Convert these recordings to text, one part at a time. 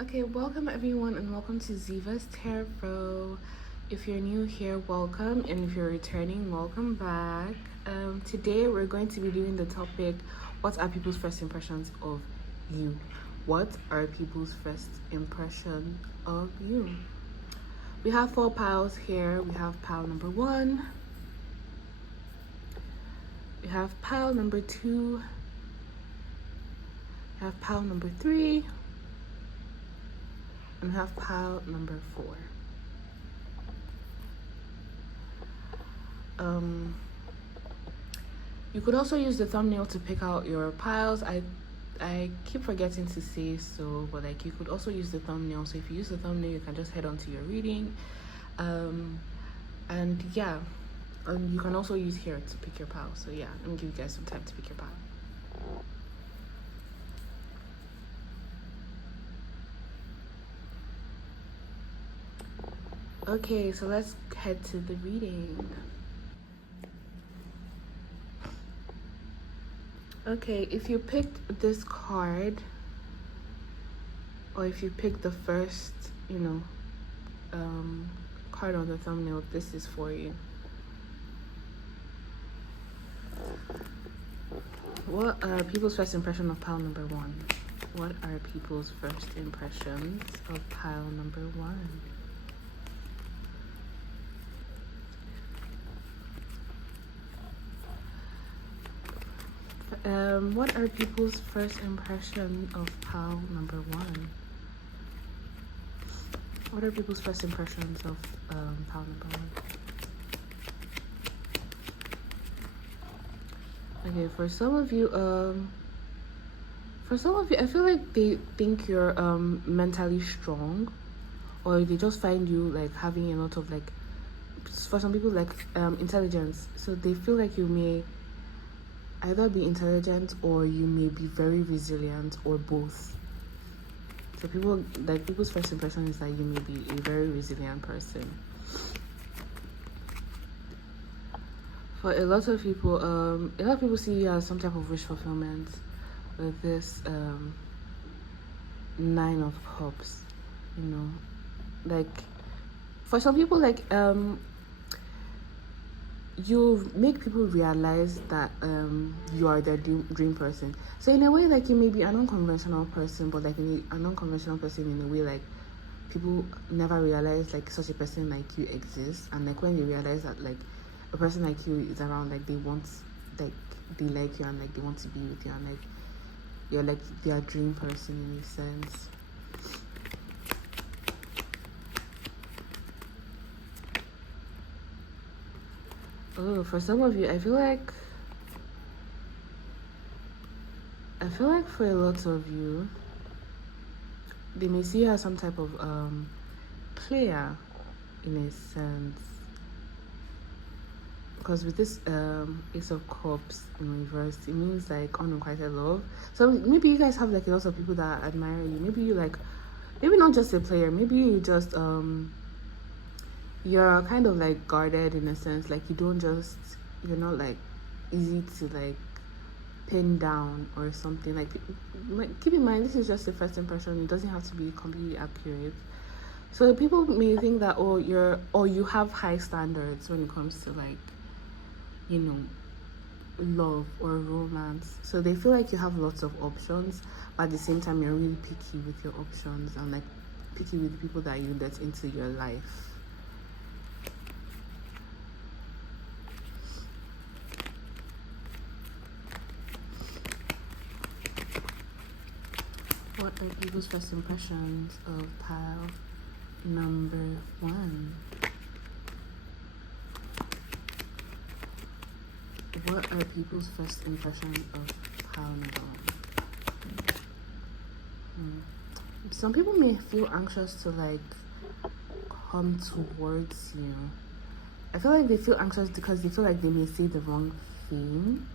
Okay, welcome everyone and welcome to Ziva's Tarot. If you're new here, welcome, and if you're returning, welcome back. Today we're going to be doing the topic, what are people's first impressions of you? What are people's first impressions of you? We have 4 piles here. We have pile number 1. We have pile number 2. We have pile number 3. And have pile number 4. You could also use the thumbnail to pick out your piles. I keep forgetting to say so, but like you could also use the thumbnail. So if you use the thumbnail, you can just head on to your reading. And yeah, you can also use here to pick your pile. So yeah, let me give you guys some time to pick your pile. Okay, so let's head to the reading. Okay, if you picked this card, or if you picked the first, card on the thumbnail, this is for you. What are people's first impression of pile number 1? What are people's first impressions of pile number 1? What are people's first impression of pile number 1? What are people's first impressions of pile number 1? Okay, for some of you, I feel like they think you're mentally strong, or they just find you like having a lot of like, for some people, like intelligence. So they feel like you may either be intelligent or you may be very resilient, or both. So people's first impression is that you may be a very resilient person. For a lot of people see you as some type of wish fulfillment with this 9 of Cups. Like for some people, like you make people realize that you are their dream person. So in a way, like you may be an unconventional person, but like an unconventional person in a way, like people never realize like such a person like you exists. And like when you realize that like a person like you is around, like they like you, and like they want to be with you, and like you're like their dream person in a sense. Oh, for some of you, I feel like for a lot of you, they may see you as some type of player in a sense. Because with this Ace of Cups in reverse, it means like unrequited love. So maybe you guys have like a lot of people that admire you. Maybe you like, maybe not just a player, maybe you just you're kind of like guarded in a sense, like you're not like easy to like pin down or something. Like keep in mind, this is just the first impression, it doesn't have to be completely accurate. So people may think that you have high standards when it comes to like love or romance. So they feel like you have lots of options, but at the same time you're really picky with your options, and like picky with the people that you let into your life. What are people's first impressions of pile number 1? What are people's first impressions of pile number 1? Some people may feel anxious to like come towards you. I feel like they feel anxious because they feel like they may say the wrong thing.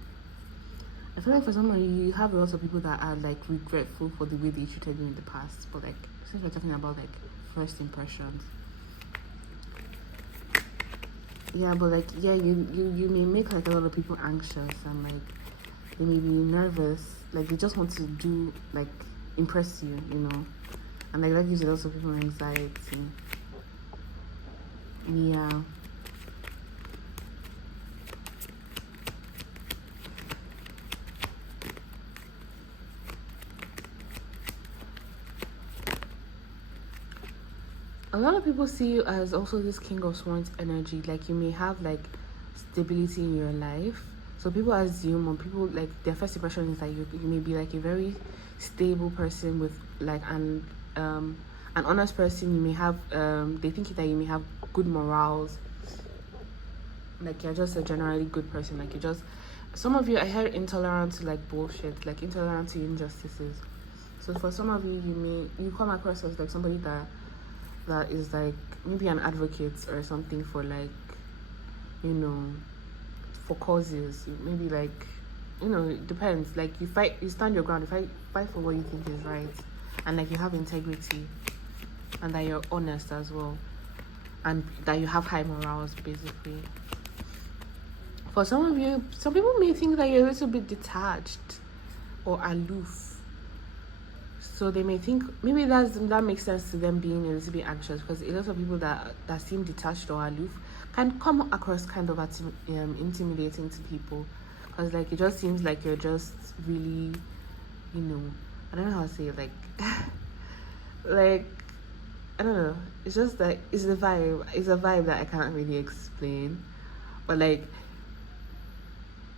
I feel like for some of you have a lot of people that are like regretful for the way they treated you in the past. But like since we're talking about like first impressions, yeah, but like yeah, you may make like a lot of people anxious, and like they may be nervous, like they just want to do like impress you, and like that gives a lot of people anxiety. Yeah. A lot of people see you as also this King of Swords energy. Like you may have like stability in your life. So people assume, or people like their first impression is that you may be like a very stable person with like an honest person. You may have they think that you may have good morals. Like you're just a generally good person. Like you just, some of you I heard intolerant to like bullshit, like intolerant to injustices. So for some of you, you come across as like somebody that is like maybe an advocate or something for like, you know, for causes. Maybe like, you know, it depends. Like you stand your ground, fight for what you think is right, and like you have integrity, and that you're honest as well, and that you have high morals basically. For some of you, some people may think that you're a little bit detached or aloof. So they may think maybe that makes sense to them being a little bit anxious, because a lot of people that seem detached or aloof can come across kind of intimidating to people, because like it just seems like you're just really, you know, I don't know how to say it, like like I don't know, it's just like it's a vibe that I can't really explain, but like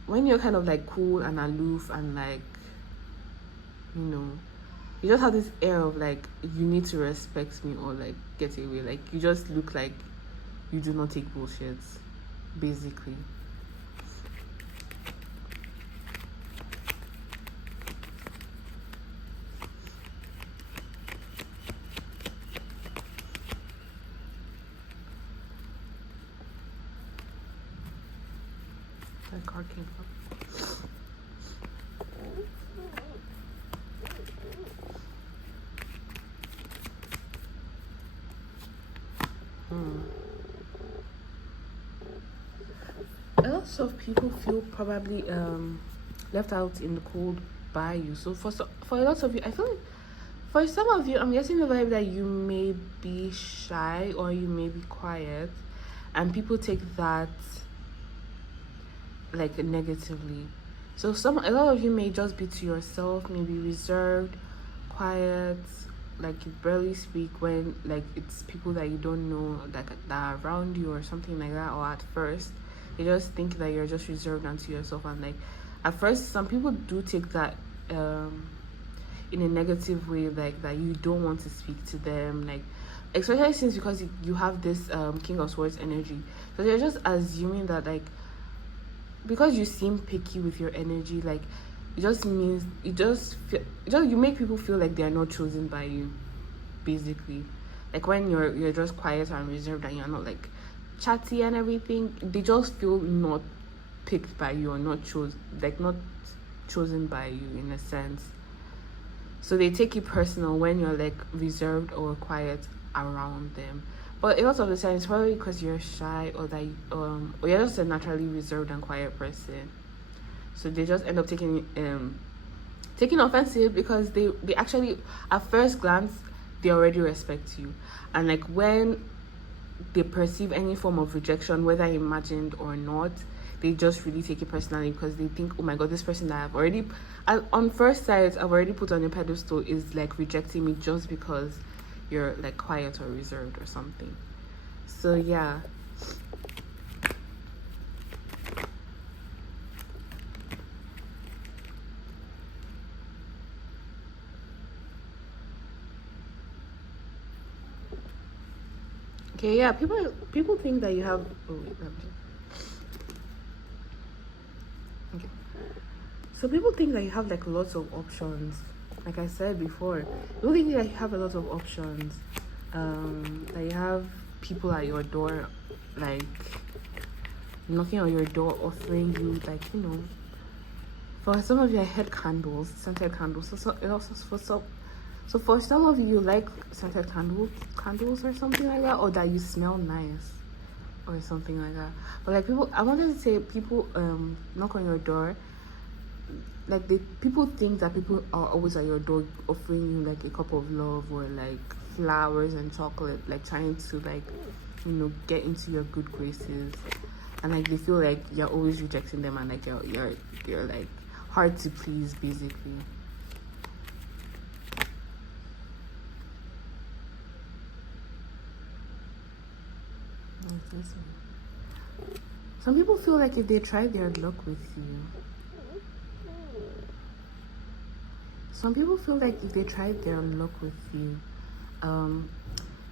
when you're kind of like cool and aloof and like, you know, you just have this air of like you need to respect me or like get away. Like you just look like you do not take bullshit, basically. That car came up. A lot of people feel probably left out in the cold by you. So for a lot of you, I feel like for some of you, I'm getting the vibe that you may be shy or you may be quiet, and people take that like negatively. So a lot of you may just be to yourself, maybe reserved, quiet, like you barely speak when like it's people that you don't know that are around you or something like that. Or at first they just think that you're just reserved unto yourself, and like at first some people do take that in a negative way, like that you don't want to speak to them, like especially since because you have this King of Swords energy. So they're just assuming that like because you seem picky with your energy, like it just means you make people feel like they are not chosen by you, basically. Like when you're just quiet and reserved and you're not like chatty and everything, they just feel not picked by you or not chosen by you in a sense. So they take it personal when you're like reserved or quiet around them. But a lot of the time it's probably because you're shy or that or you're just a naturally reserved and quiet person. So they just end up taking offensive, because they actually at first glance they already respect you, and like when they perceive any form of rejection, whether imagined or not, they just really take it personally, because they think, oh my god, this person that I've already on first sight I've already put on a pedestal is like rejecting me just because you're like quiet or reserved or something. So yeah. Okay, yeah, people think that you have okay. So people think that you have like lots of options. Like I said before, people think that you have a lot of options. That you have people at your door, like knocking on your door, offering you, like, you know. For some of you, I had candles, scented candles. So for some of you like scented candles or something like that, or that you smell nice or something like that. But like people, I wanted to say people knock on your door like people think that people are always at your door offering you like a cup of love or like flowers and chocolate, like trying to like, get into your good graces, and like they feel like you're always rejecting them, and like you're like hard to please basically. Like this one. Some people feel like if they try their luck with you,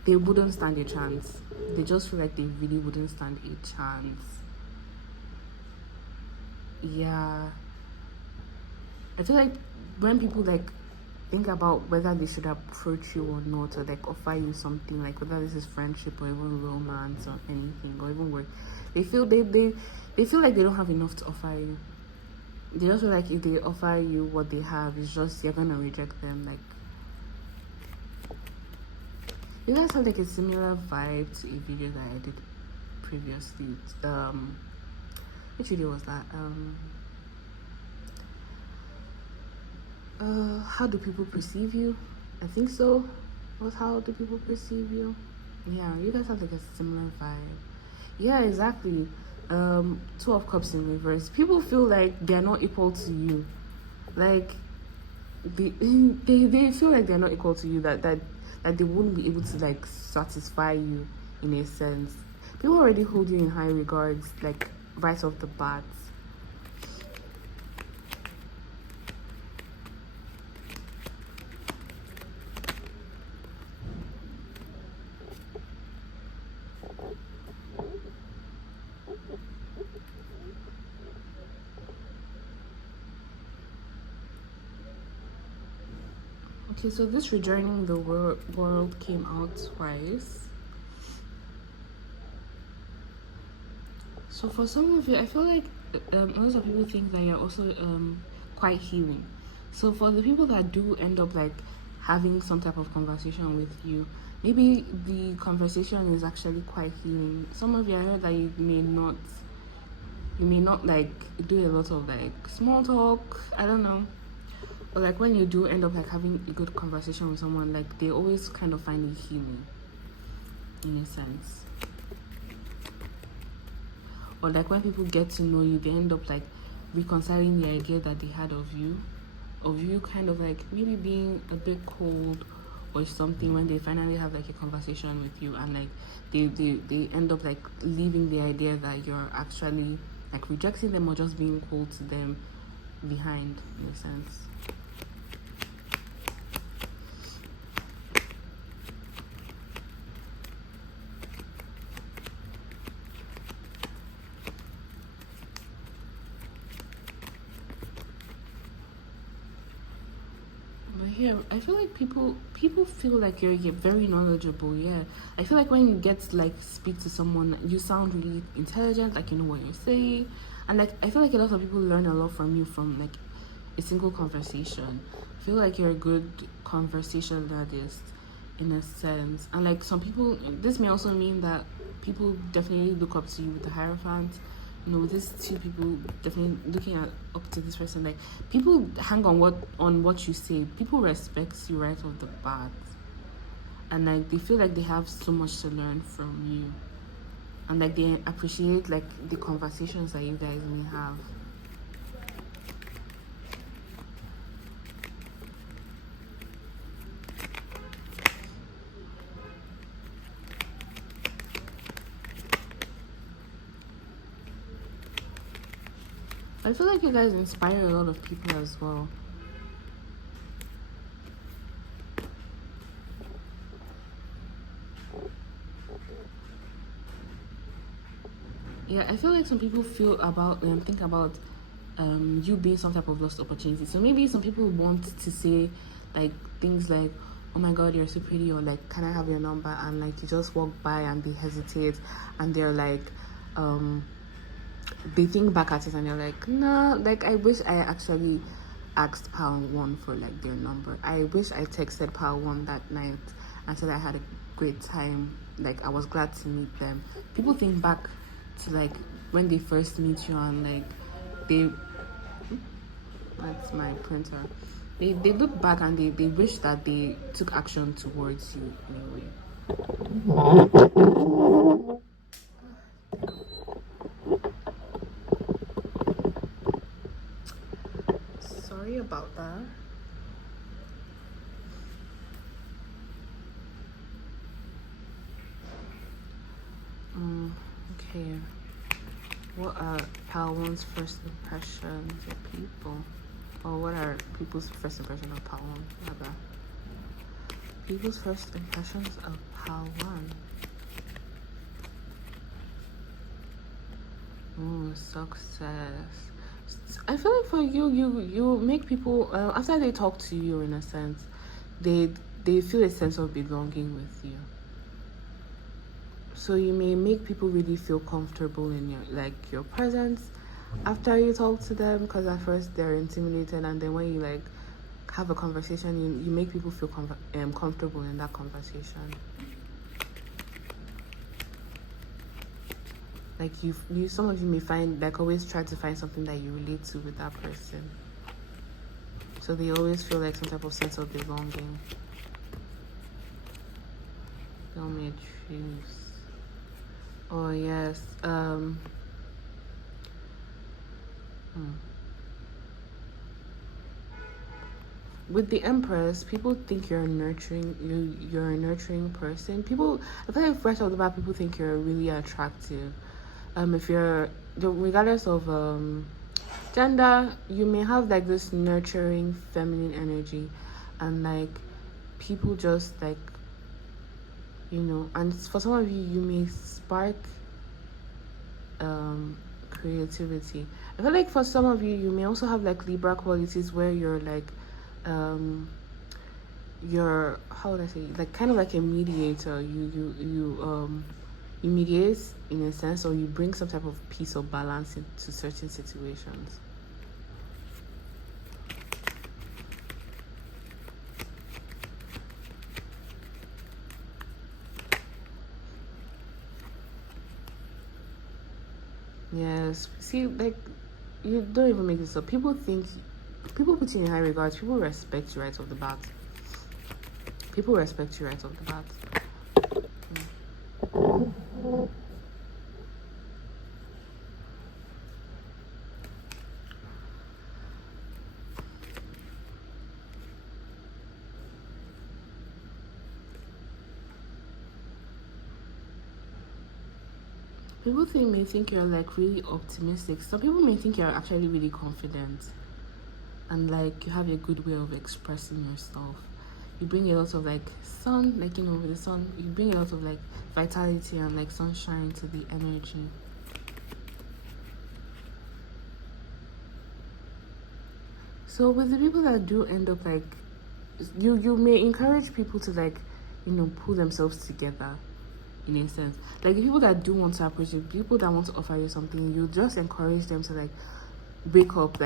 they wouldn't stand a chance. They just feel like they really wouldn't stand a chance. Yeah. I feel like when people like think about whether they should approach you or not, or like offer you something, like whether this is friendship or even romance or anything or even work, they feel like they don't have enough to offer you. They just feel like if they offer you what they have, it's just you're gonna reject them. Like, you guys have like a similar vibe to a video that I did previously. Which video was that? How do people perceive you? I think so. Was how do people perceive you? Yeah, you guys have like a similar vibe. Yeah, exactly. Two of Cups in reverse. People feel like they're not equal to you. Like they feel like they're not equal to you. That they wouldn't be able to like satisfy you in a sense. People already hold you in high regards, like right off the bat. Okay, so this Rejoining the World came out twice. So for some of you, I feel like a lot of people think that you're also quite healing. So for the people that do end up like having some type of conversation with you, maybe the conversation is actually quite healing. Some of you, I heard that you may not like do a lot of like small talk. I don't know. But like when you do end up like having a good conversation with someone, like they always kind of find it healing in a sense. Or like when people get to know you, they end up like reconciling the idea that they had of you kind of like maybe being a bit cold or something, when they finally have like a conversation with you, and like they end up like leaving the idea that you're actually like rejecting them or just being cold to them behind, in a sense. Here, I feel like people feel like you're very knowledgeable. Yeah, I feel like when you get to like speak to someone, you sound really intelligent, like you know what you're saying, and like I feel like a lot of people learn a lot from you from like a single conversation. I feel like you're a good conversationalist in a sense, and like some people, this may also mean that people definitely look up to you with the Hierophant. These two people definitely looking up to this person. Like people hang on what you say. People respect you right off the bat, and like they feel like they have so much to learn from you, and like they appreciate like the conversations that you guys may have. I feel like you guys inspire a lot of people as well. Yeah, I feel like some people feel about think about you being some type of lost opportunity. So maybe some people want to say like things like, oh my god, you're so pretty, or like, can I have your number? And like you just walk by and they hesitate, and they're like they think back at it and they're like, nah, like I wish I actually asked Power One for like their number. I wish I texted Power One that night and said I had a great time, like I was glad to meet them. People think back to like when they first meet you, and like they That's my printer. They look back and they wish that they took action towards you in a way. Sorry about that. Okay. What are Pal One's first impressions of people? Or what are people's first impression of Pal One? Rather. People's first impressions of Pal One. Oh, success. I feel like for you make people after they talk to you in a sense, they feel a sense of belonging with you. So you may make people really feel comfortable in your presence after you talk to them, because at first they're intimidated, and then when you like have a conversation, you make people feel comfortable in that conversation. Like you some of you may find like always try to find something that you relate to with that person, so they always feel like some type of sense of belonging. Don't me choose. Oh yes. With the Empress, people think you're a nurturing person. People, I feel like fresh off the bat, people think you're really attractive. If you're regardless of gender, you may have like this nurturing feminine energy, and like people just like, you know, and for some of you, you may spark creativity. I feel like for some of you, you may also have like Libra qualities where you're like you're, how would I say, like kind of like a mediator. You mediate in a sense, or you bring some type of peace or balance into certain situations. Yes, see, like you don't even make this up. People put you in high regards. People respect you right off the bat. People respect you right off the bat. People may think you're like really optimistic. Some people may think you're actually really confident, and like you have a good way of expressing yourself. You bring a lot of like sun, like, you know, with the sun, you bring a lot of like vitality and like sunshine to the energy. So with the people that do end up like, you may encourage people to like, you know, pull themselves together in a sense. Like the people that do want to approach you, people that want to offer you something, you just encourage them to like wake up,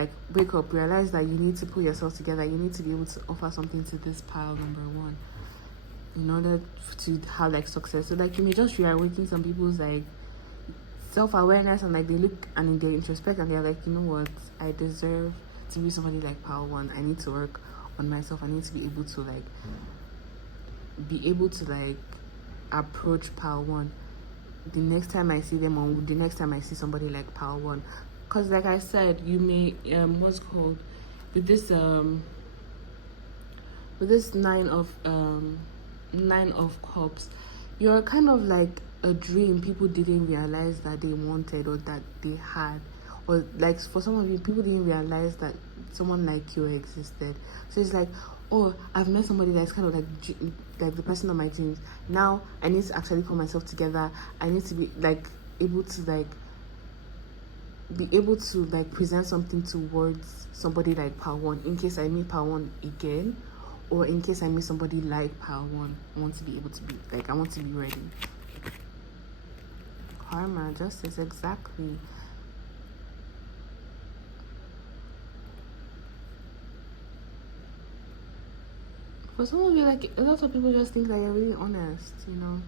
realize that you need to pull yourself together. You need to be able to offer something to this pile, number one, in order to have like success. So like you may just reawaken some people's like self-awareness, and like they look and they introspect and they're like, you know what, I deserve to be somebody like Power One. I need to work on myself. I need to be able to like approach Power One the next time I see them, or the next time I see somebody like Power One. Because like I said, you may what's called with this nine of cups, you're kind of like a dream people didn't realize that they wanted or that they had, or like for some of you, people didn't realize that someone like you existed. So it's like, oh, I've met somebody that's kind of like the person of my dreams. Now I need to actually pull myself together. I need to be like able to like present something towards somebody like Power One in case I meet Power One again, or in case I meet somebody like Power One. I want to be able to be like, I want to be ready. Karma, justice, exactly. For some of you, like a lot of people just think that you're really honest, you know.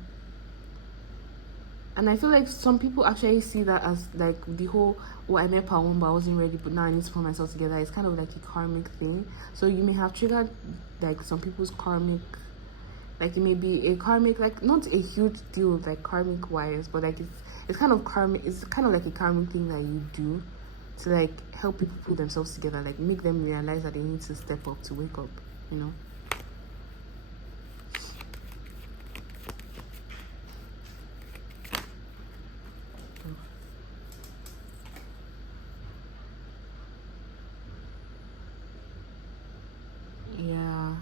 And I feel like some people actually see that as like the whole, oh, I met Pawon, but I wasn't ready, but now I need to put myself together. It's kind of like a karmic thing. So you may have triggered like some people's karmic, like it may be a karmic, like not a huge deal like karmic wise, but like it's kind of karmic. It's kind of like a karmic thing that you do to like help people put themselves together, like make them realize that they need to step up to wake up, you know. Yeah.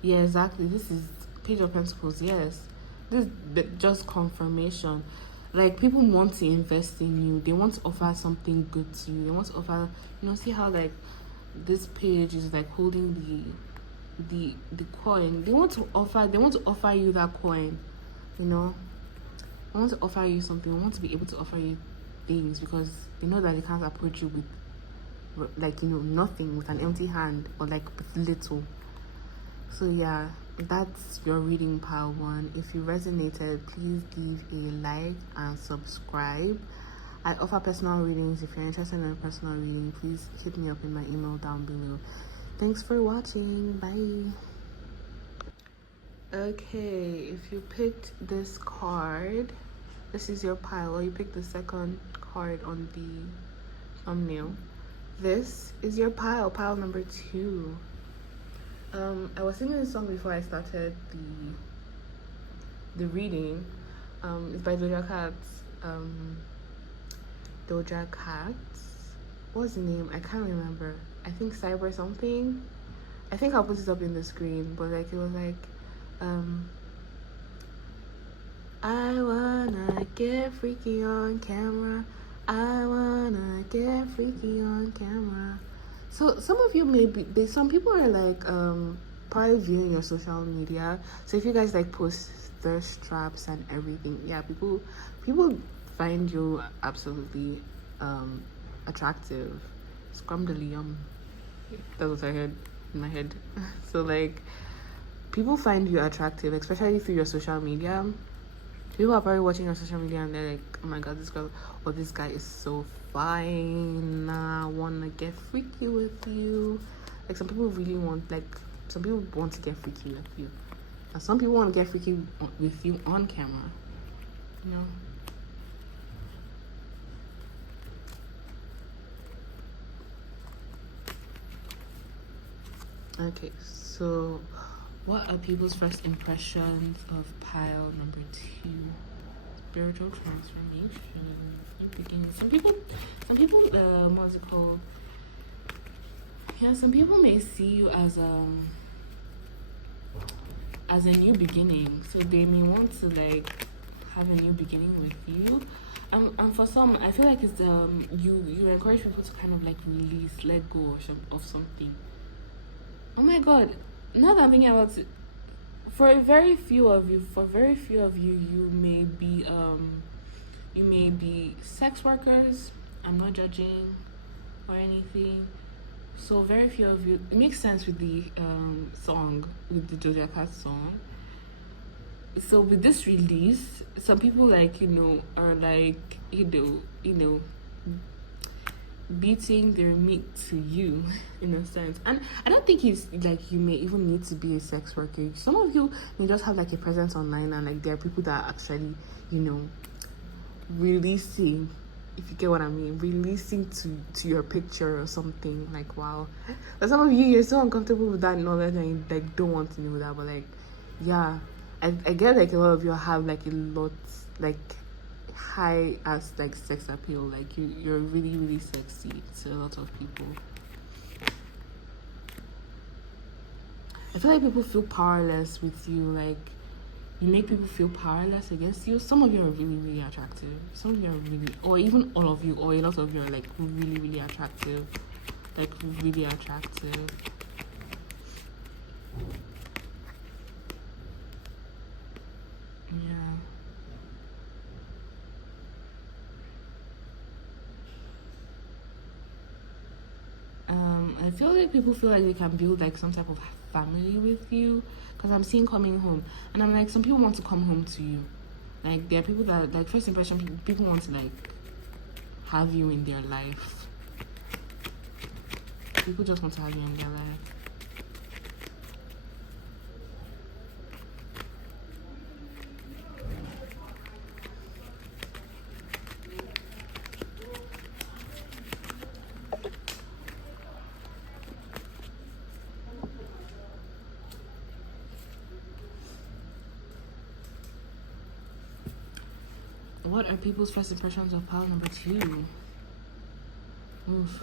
Yeah, exactly. This is Page of Pentacles. Yes, this is just confirmation. Like people want to invest in you. They want to offer something good to you. They want to offer. See how like this page is like holding the coin. They want to offer. They want to offer you that coin. You know, they want to offer you something. They want to be able to offer you things because they know that they can't approach you with like nothing, with an empty hand, or like with little. So yeah, that's your reading, pile one. If you resonated, please give a like and subscribe. I offer personal readings. If you're interested in a personal reading, please hit me up in my email down below. Thanks for watching. Bye. Okay, if you picked this card, this is your pile, or you picked the second card on the thumbnail, this is your pile number 2. I was singing this song before I started the reading. It's by Doja Cat. Doja Cat. What's the name? I can't remember. I think Cyber something. I think I'll put it up in the screen. But like it was like, I wanna get freaky on camera. I wanna get freaky on camera. So some of you some people are like probably viewing your social media. So if you guys like post thirst traps and everything, yeah, people find you absolutely attractive. Scrumdily yum. That's what I heard in my head. So like people find you attractive, especially through your social media. People are probably watching your social media and they're like, oh my god, this girl or this guy is so fine. I wanna get freaky with you. Like some people really want, like some people want to get freaky with you. And some people want to get freaky with you on camera. You know? Okay, so what are people's first impressions of pile number 2? Spiritual transformation, new beginning. Some people, what's it called? Yeah, some people may see you as a new beginning, so they may want to like have a new beginning with you. And for some, I feel like it's you encourage people to kind of like release, let go of something. Oh my god! Now that I'm thinking about it, for very few of you, you may be sex workers. I'm not judging or anything. So very few of you, it makes sense with the song, with the Doja Cat song. So with this release, some people like are like beating their meat to you in a sense. And I don't think it's like you may even need to be a sex worker. Some of you may just have like a presence online, and like there are people that are actually releasing, if you get what I mean, releasing to your picture or something. Like wow. But some of you're so uncomfortable with that knowledge and you like don't want to know that. But like yeah, I get like a lot of you have like a lot like high as like sex appeal. Like you're really really sexy to a lot of people. I feel like people feel powerless with you. Like you make people feel powerless against you. Some of you are really really attractive. Some of you are really, or even all of you, or a lot of you are like really really attractive. Like really attractive. Yeah. I feel like people feel like they can build like some type of family with you, because I'm seeing coming home, and I'm like, some people want to come home to you. Like there are people that like first impression people want to like have you in their life. People just want to have you in their life. What are people's first impressions of pile number 2? Oof.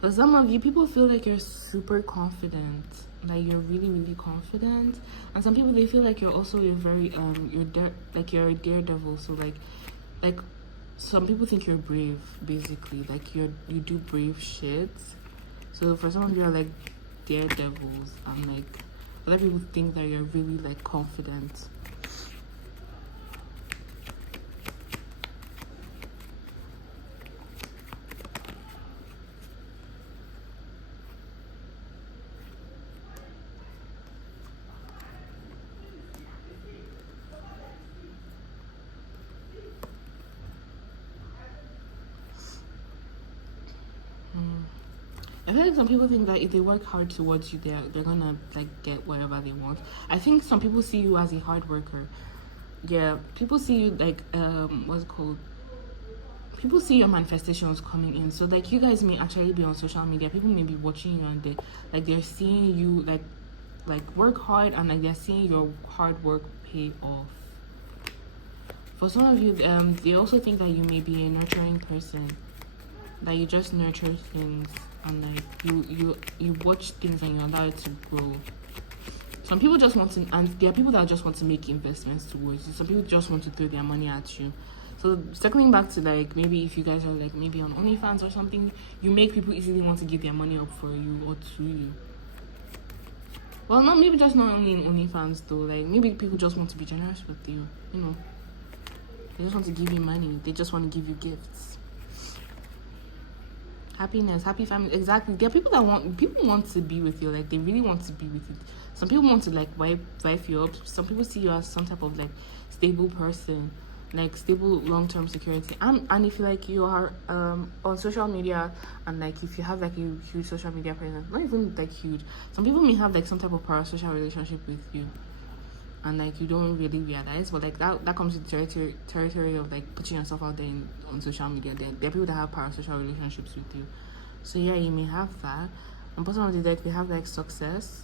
For some of you, people feel like you're super confident, like you're really, really confident. And some people, they feel like you're also a very you're a daredevil. So like some people think you're brave, basically. Like you do brave shit. So for some of you are like daredevils, and like a lot of people think that you're really like confident. I feel like some people think that if they work hard towards you, they're gonna like get whatever they want. I think some people see you as a hard worker. Yeah, people see you like what's it called? People see your manifestations coming in. So like you guys may actually be on social media. People may be watching you and they're seeing you like work hard, and like they're seeing your hard work pay off. For some of you, they also think that you may be a nurturing person, that you just nurture things, and like you watch things and you allow it to grow. Some people just want to, and there are people that just want to make investments towards you. Some people just want to throw their money at you. So circling back to like maybe if you guys are like maybe on OnlyFans or something, you make people easily want to give their money up for you or to you. Well, not maybe just not only in OnlyFans though. Like maybe people just want to be generous with you. You know, they just want to give you money. They just want to give you gifts. Happiness, happy family. Exactly. There are people that want to be with you. Like they really want to be with you. Some people want to like wife you up. Some people see you as some type of like stable person, like stable long-term security. And if like you are on social media, and like if you have like a huge social media presence, not even like huge, some people may have like some type of parasocial relationship with you, and like you don't really realize, but like that comes with territory of like putting yourself out there on social media. There are people that have parasocial relationships with you. So yeah, you may have that. And bottom of the deck, they have like success,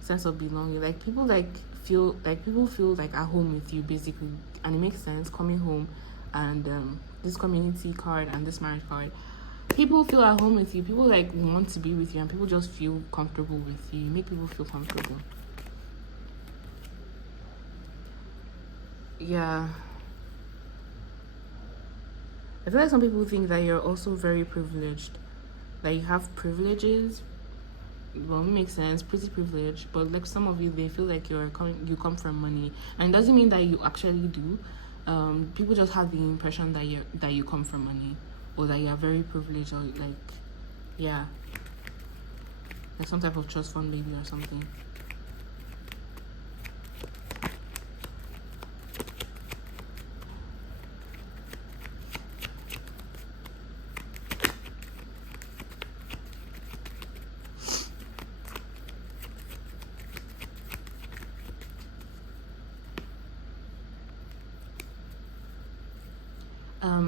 sense of belonging. Like people feel like at home with you basically, and it makes sense coming home, and this community card and this marriage card. People feel at home with you. People like want to be with you, and people just feel comfortable with you. You make people feel comfortable. Yeah. I feel like some people think that you're also very privileged. That you have privileges. Well, it makes sense, pretty privileged. But like some of you, they feel like you come from money, and it doesn't mean that you actually do. People just have the impression that you come from money, or that you are very privileged, or like, yeah, like some type of trust fund maybe or something.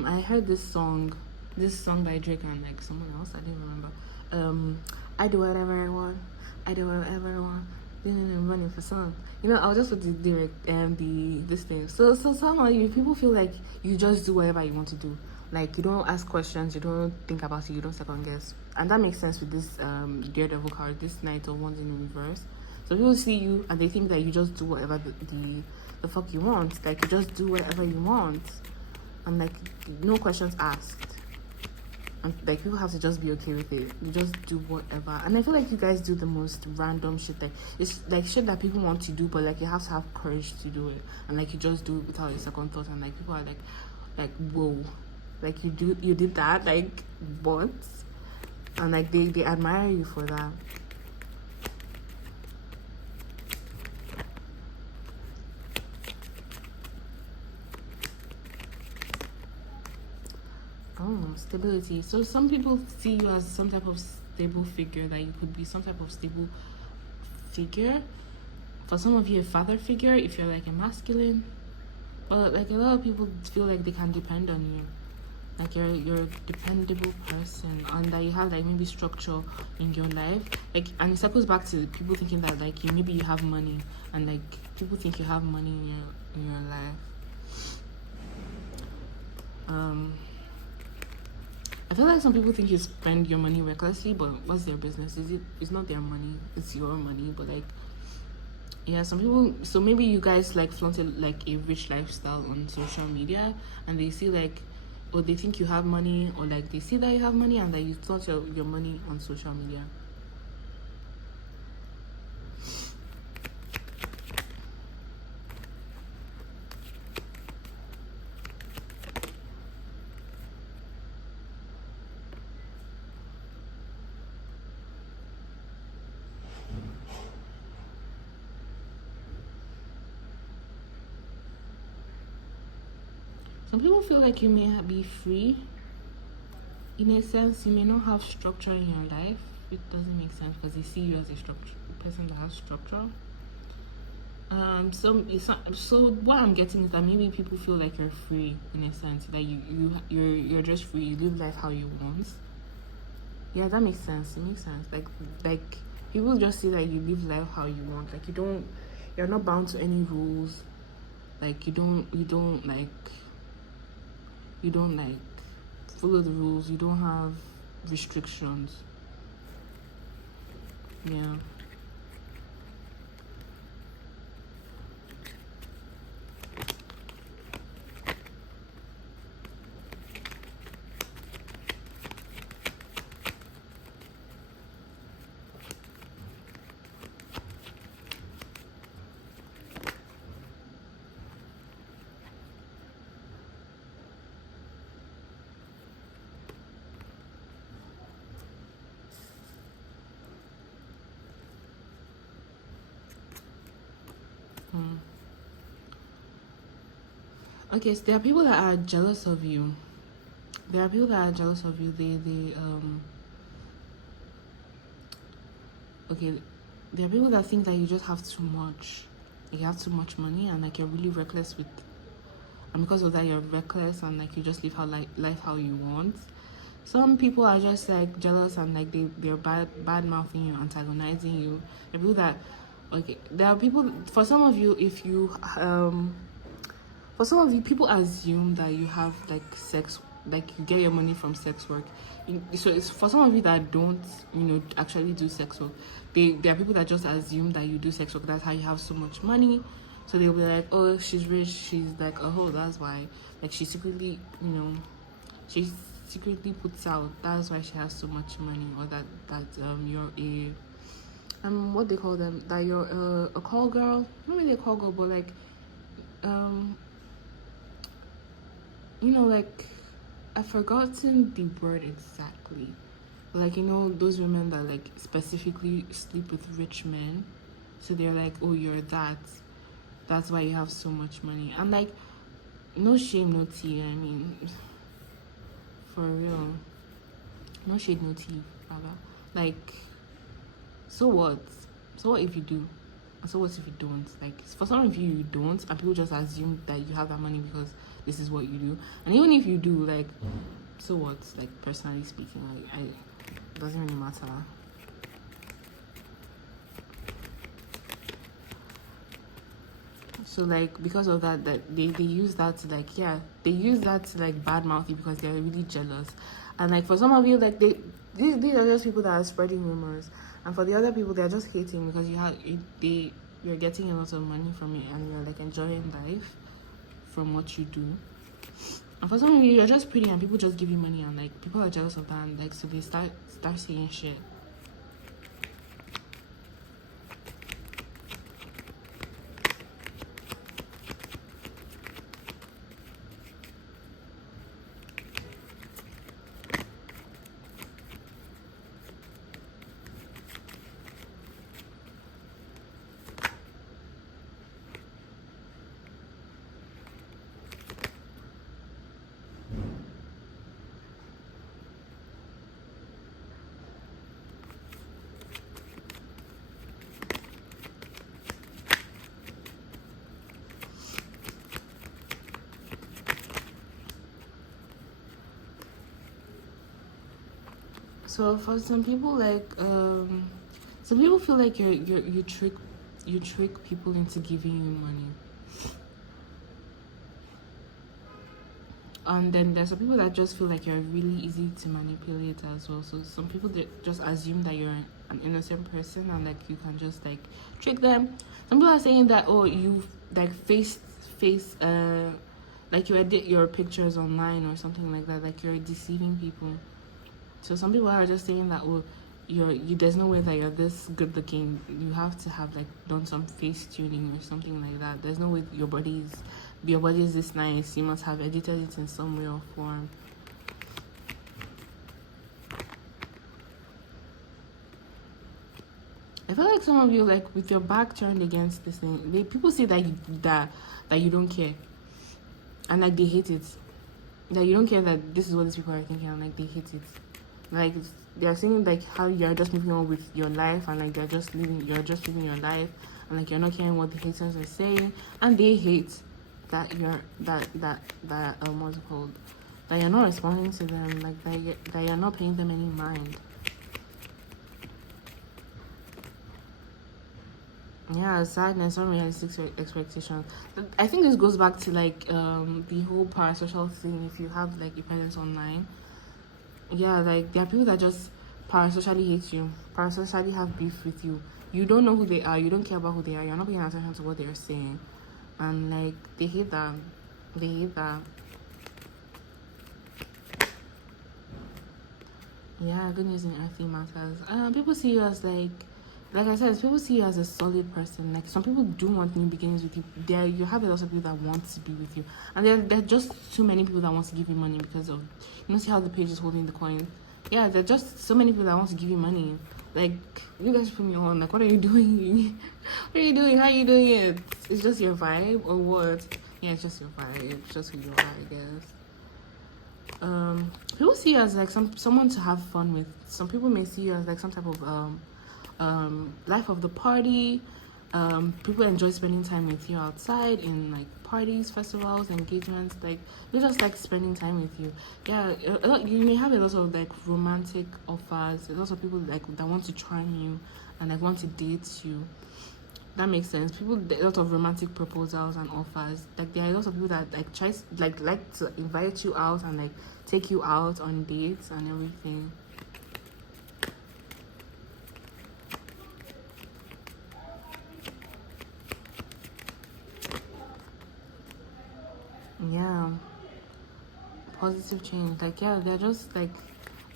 I heard this song by Drake and like someone else, I didn't remember. I do whatever I want, I do whatever I want, I'm running for some. You know, I'll just put the direct this thing. So somehow people feel like you just do whatever you want to do. Like you don't ask questions, you don't think about it, you don't second guess. And that makes sense with this Daredevil card, this Knight of Wands in reverse. So people see you and they think that you just do whatever the fuck you want. Like you just do whatever you want. And like no questions asked, and like people have to just be okay with it. You just do whatever. And I feel like you guys do the most random shit. Like it's like shit that people want to do, but like you have to have courage to do it, and like you just do it without a second thought. And like people are like whoa, like you did that, like what? And like they admire you for that. Stability. So some people see you as some type of stable figure, that you could be some type of stable figure. For some of you, a father figure if you're like a masculine. But like a lot of people feel like they can depend on you. Like you're a dependable person, and that you have like maybe structure in your life. Like, and it circles back to people thinking that like maybe you have money, and like people think you have money in your life. I feel like some people think you spend your money recklessly, but what's their business? It's not their money, it's your money. But like, yeah, some people, so maybe you guys like flaunted like a rich lifestyle on social media, and they see like, or they think you have money, or like they see that you have money and that you flaunt your money on social media. Some people feel like you may be free. In a sense, you may not have structure in your life. It doesn't make sense because they see you as a person that has structure. So what I'm getting is that maybe people feel like you're free in a sense, that you're just free. You live life how you want. Yeah, that makes sense. It makes sense. Like people just see that you live life how you want. Like you're not bound to any rules. Like you don't like follow the rules. You don't have restrictions. Yeah. Okay, so there are people that are jealous of you. They They okay, there are people that think that you just have too much. Like you have too much money, and like you're really reckless with, and because of that you're reckless, and like you just live life how you want. Some people are just like jealous, and like they're bad mouthing you, antagonizing you. There are people that, okay, there are people, for some of you, if you for some of you, people assume that you have like sex, like you get your money from sex work. So it's for some of you that don't, actually do sex work. There are people that just assume that you do sex work. That's how you have so much money. So they'll be like, oh, she's rich. She's like, oh, that's why. Like she secretly, she secretly puts out. That's why she has so much money, or that you're a what they call them, that you're a call girl. Not really a call girl, but like like I've forgotten the word exactly. Like, those women that like specifically sleep with rich men. So they're like, oh, you're that. That's why you have so much money. I'm like, no shame, no tea. I mean, for real. No shade, no tea, rather. Like, so what? So what if you do? And so what if you don't? Like, for some of you, you don't, and people just assume that you have that money because this is what you do. And even if you do, like, so what? Like, personally speaking, like, it doesn't really matter. So like, because of that they use that to like, yeah, they use that to like badmouth you because they're really jealous. And like for some of you, like these are just people that are spreading rumors, and for the other people, they're just hating because you're getting a lot of money from it, and you're like enjoying life from what you do. And for some of you, you're just pretty, and people just give you money, and like people are jealous of that, and like so they start saying shit. So for some people, like some people feel like you trick people into giving you money. And then there's some people that just feel like you're really easy to manipulate as well. So some people just assume that you're an innocent person and like you can just like trick them. Some people are saying that, oh, you like face like you edit your pictures online or something like that, like you're deceiving people. So some people are just saying that, oh, there's no way that you're this good looking. You have to have like done some face tuning or something like that. There's no way your body is this nice. You must have edited it in some way or form. I feel like some of you, like with your back turned against this thing, people say that you don't care, and like they hate it. That you don't care that this is what these people are thinking, and like they hate it. Like they're saying like how you're just moving on with your life, and like you're just living your life, and like you're not caring what the haters are saying, and they hate that you're what's it called, that you're not responding to them, like that you're not paying them any mind. Yeah, sadness, unrealistic expectations. I think this goes back to like the whole parasocial thing. If you have like dependence online, yeah, like there are people that just parasocially hate you, parasocially have beef with you. You don't know who they are, you don't care about who they are, you're not paying attention to what they're saying, and like they hate that. They hate that. Yeah, good news in earthly matters. People see you as like I said, people see you as a solid person. Like some people do want new beginnings with you. You have a lot of people that want to be with you, and there are just too many people that want to give you money because of, see how the page is holding the coin. Yeah, there are just so many people that want to give you money. Like you guys put me on. Like, what are you doing? What are you doing? How are you doing it? It's just your vibe or what? Yeah, it's just your vibe. It's just who you are, I guess. People see you as like someone to have fun with. Some people may see you as like some type of life of the party. People enjoy spending time with you outside in like parties, festivals, engagements. Like they just like spending time with you. Yeah, you may have a lot of like romantic offers. A lot of people like that want to charm you and like want to date you. That makes sense. People, a lot of romantic proposals and offers. Like there are a lot of people that like try like to invite you out and like take you out on dates and everything. Yeah, positive change. Like yeah, they're just like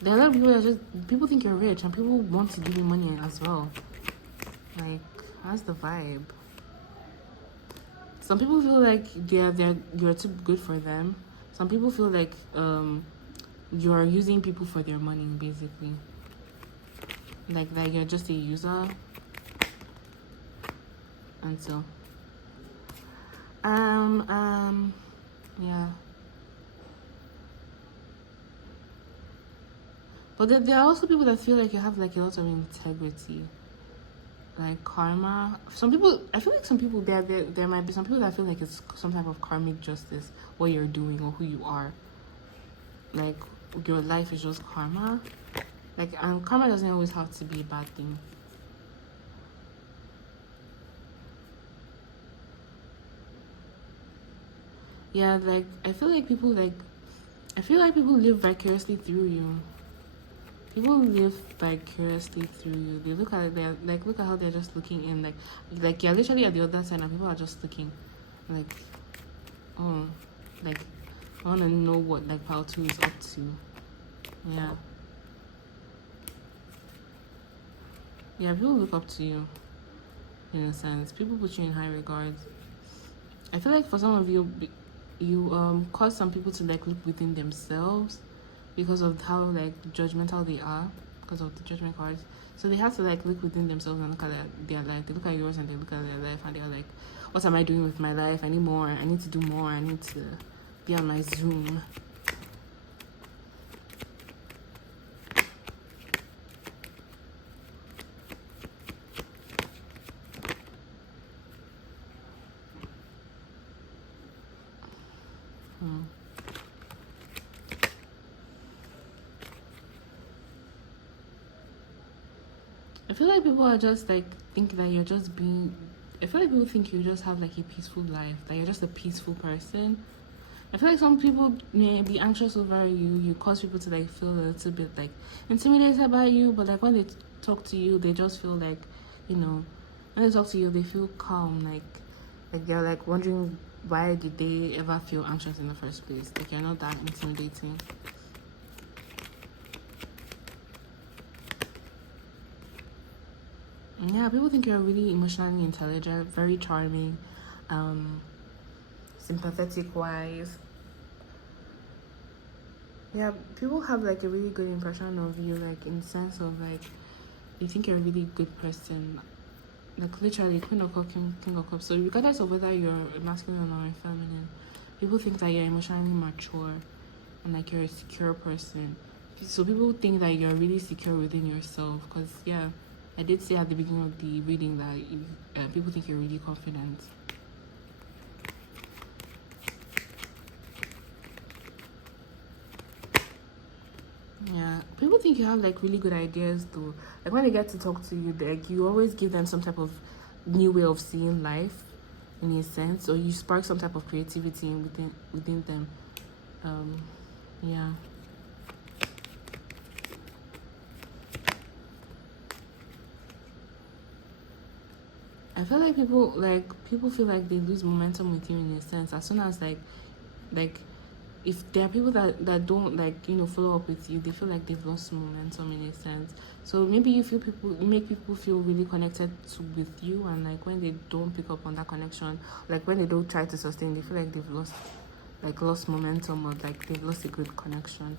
there are a lot of people that just people think you're rich and people want to give you money as well. Like that's the vibe. Some people feel like you're too good for them. Some people feel like you're using people for their money basically. Like that you're just a user. And so yeah. But there are also people that feel like you have like a lot of integrity. Like karma. Some people, I feel like some people there might be some people that feel like it's some type of karmic justice what you're doing or who you are. Like your life is just karma. Like and karma doesn't always have to be a bad thing. Yeah, like I feel like people live vicariously through you. People live vicariously through you. They look at look at how they're just looking in like you're literally at the other side and people are just looking like, oh, like I want to know what like Pal 2 is up to. Yeah. Yeah, people look up to you in a sense. People put you in high regards. I feel like for some of you, you cause some people to like look within themselves because of how like judgmental they are, because of the judgment cards. So they have to like look within themselves and look at their life. They look at yours and they look at their life and they're like, what am I doing with my life? I need more. I need to do more. I need to be on my Zoom. feel like people are just like think that you're just being. I feel like people think you just have like a peaceful life, that you're just a peaceful person. I feel like some people may be anxious over you. You cause people to like feel a little bit like intimidated by you, but like when they talk to you, they just feel like, you know, when they talk to you, they feel calm. Like they're like wondering why did they ever feel anxious in the first place? Like you're not that intimidating. Yeah, people think you're really emotionally intelligent, very charming, sympathetic wise. Yeah, people have like a really good impression of you, like in the sense of like they think you're a really good person. Like literally Queen of Cups, King of Cups. So regardless of whether you're masculine or feminine, people think that you're emotionally mature and like you're a secure person. So people think that you're really secure within yourself. Because yeah, I did say at the beginning of the reading that people think you're really confident. Yeah, people think you have like really good ideas though. Like when they get to talk to you, like you always give them some type of new way of seeing life, in a sense, or you spark some type of creativity within them. Yeah. I feel like people feel like they lose momentum with you in a sense as soon as like if there are people that don't like, you know, follow up with you, they feel like they've lost momentum in a sense. So maybe you make people feel really connected with you, and like when they don't pick up on that connection, like when they don't try to sustain, they feel like they've lost momentum, or like they've lost a good connection.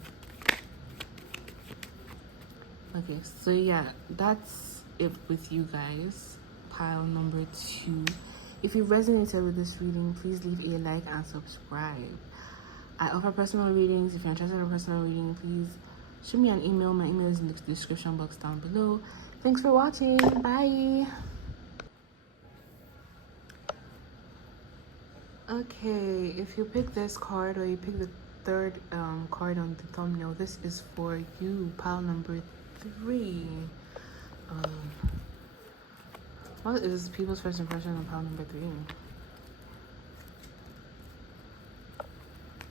Okay, so yeah, that's it with you guys. Pile number 2. If you resonated with this reading, please leave a like and subscribe. I offer personal readings. If you're interested in a personal reading, please shoot me an email. My email is in the description box down below. Thanks for watching. Bye. Okay, if you pick this card or you pick the third card on the thumbnail, this is for you, pile number 3. What is people's first impression on pile number 3?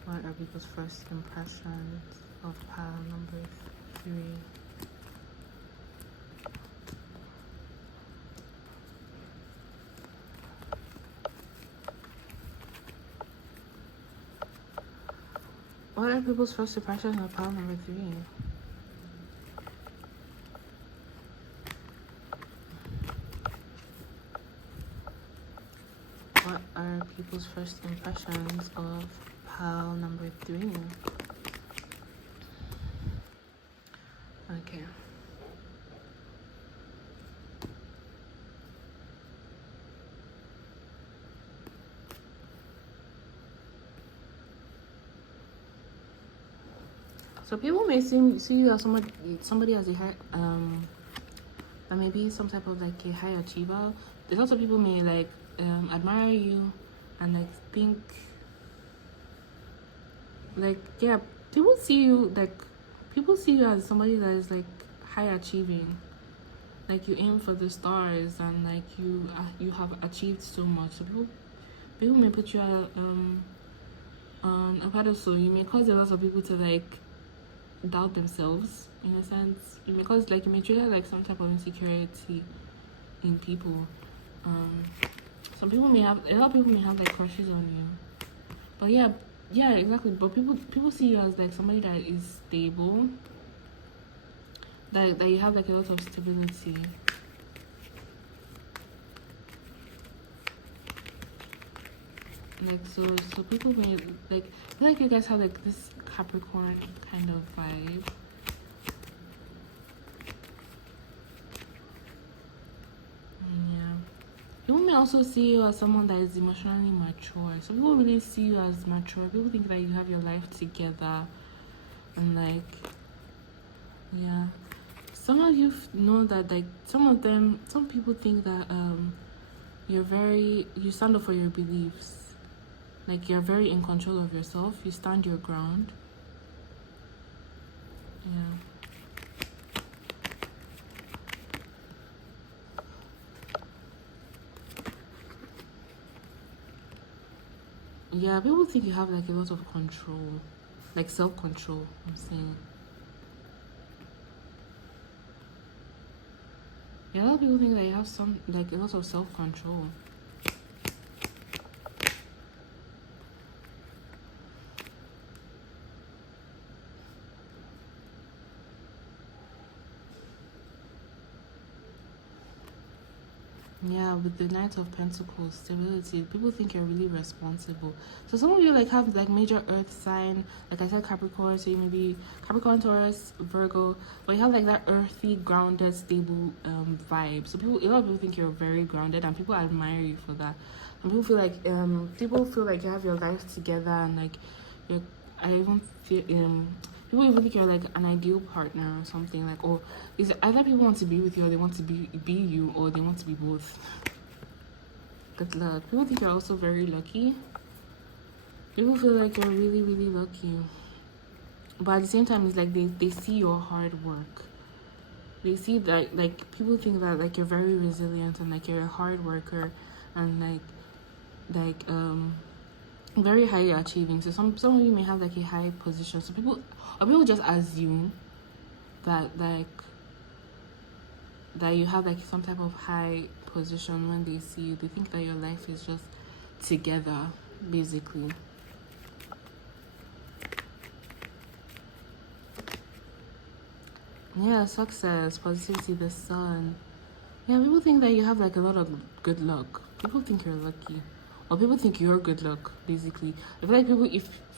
What are people's first impressions of pile number 3? What are people's first impressions of pile number 3? What are people's first impressions of pile number 3? Okay. So people may see you as somebody as a high that may be some type of like a high achiever. There's also people may like admire you and like think like, yeah, people see you as somebody that is like high achieving. Like you aim for the stars and like you have achieved so much. So people may put you on a pedestal. You may cause a lot of people to like doubt themselves in a sense. You may trigger like some type of insecurity in people. A lot of people may have like crushes on you. But yeah, exactly. But people see you as like somebody that is stable. That you have like a lot of stability. Like so people may like, I feel like you guys have like this Capricorn kind of vibe. Yeah. People may also see you as someone that is emotionally mature. So people really see you as mature. People think that you have your life together, and like, yeah. Some of you know that like some people think that you stand up for your beliefs. Like you're very in control of yourself. You stand your ground. Yeah. Yeah, people think you have like a lot of control, like self-control, I'm saying. Yeah, a lot of people think that you have some, like a lot of self-control. Yeah, with the Knight of Pentacles, stability, people think you're really responsible. So some of you like have like major earth sign, like I said, Capricorn, so you may be Capricorn, Taurus, Virgo, but you have like that earthy, grounded, stable vibe. So people, a lot of people think you're very grounded, and people admire you for that. And people feel like you have your life together, and like you're. I even feel people even think you're like an ideal partner or something, like, or is it either people want to be with you or they want to be you, or they want to be both. Good luck. People think you're also very lucky. People feel like you're really, really lucky, but at the same time, it's like they see your hard work. They see that, like, people think that like you're very resilient and like you're a hard worker, and like very highly achieving. So some of you may have like a high position. So people just assume that that you have like some type of high position when they see you. They think that your life is just together, basically. Yeah, success, positivity, the sun. Yeah, people think that you have like a lot of good luck. People think you're lucky, or people think you're good luck. Basically, I feel like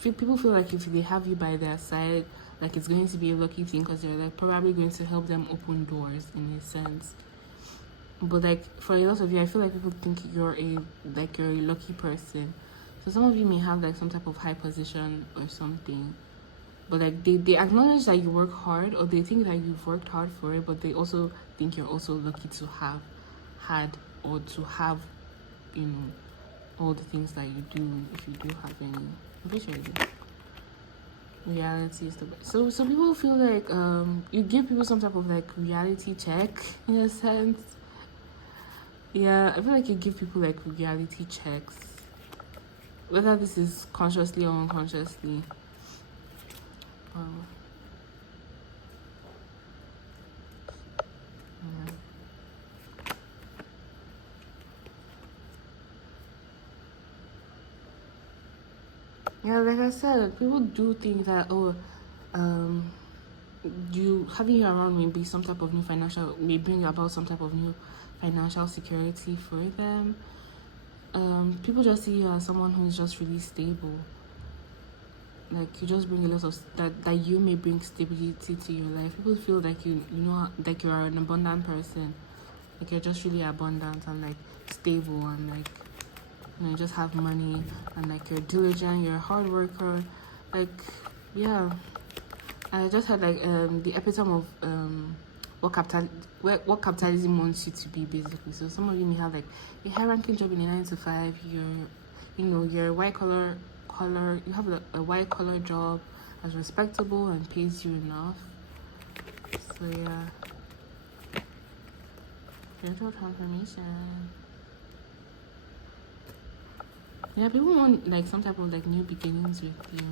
people feel like if they have you by their side, like it's going to be a lucky thing because you're like probably going to help them open doors in a sense. But like for a lot of you, I feel like people think you're a lucky person. So some of you may have like some type of high position or something, but like they acknowledge that you work hard, or they think that you've worked hard for it, but they also think you're also lucky to have had, or to have, you know, all the things that you do, if you do have any. I'm pretty sure you do. Reality is the best. So people feel like you give people some type of like reality check in a sense. Yeah, I feel like you give people like reality checks, whether this is consciously or unconsciously. Yeah. Yeah, like I said, people do think that you having you around may be some type of new financial, may bring about some type of new financial security for them. People just see you as someone who is just really stable. Like you just bring a lot of that you may bring stability to your life. People feel like you know, like you are an abundant person. Like you're just really abundant and like stable, and like, you know, you just have money, and like you're diligent, you're a hard worker. Like, yeah. I just had like the epitome of what capitalism wants you to be, basically. So some of you may have like a high ranking job in a 9 to 5. You're white collar, you have a white collar job as respectable and pays you enough. So yeah, spiritual transformation. Yeah, people want like some type of like new beginnings with you.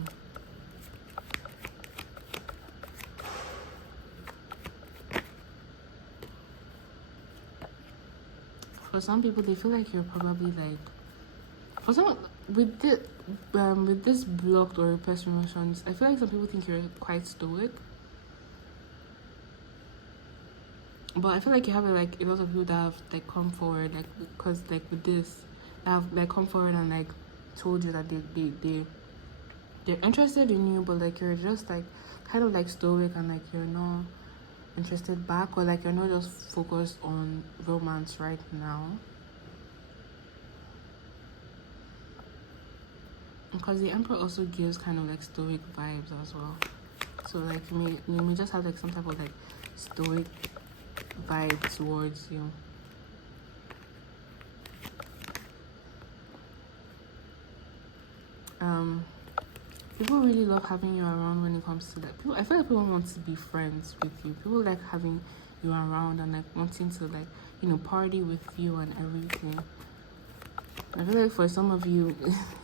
For some people, they feel like you're probably like, for some with this blocked or repressed emotions, I feel like some people think you're quite stoic. But I feel like you have like a lot of people that have like come forward, like, because like with this, that have like come forward and like told you that they're interested in you, but like you're just like kind of like stoic, and like you're not interested back, or like you're not just focused on romance right now. Because the Emperor also gives kind of like stoic vibes as well. So like you may just have like some type of like stoic vibe towards you. People really love having you around when it comes to that. I feel like people want to be friends with you. People like having you around and like wanting to like, you know, party with you and everything. I feel like for some of you,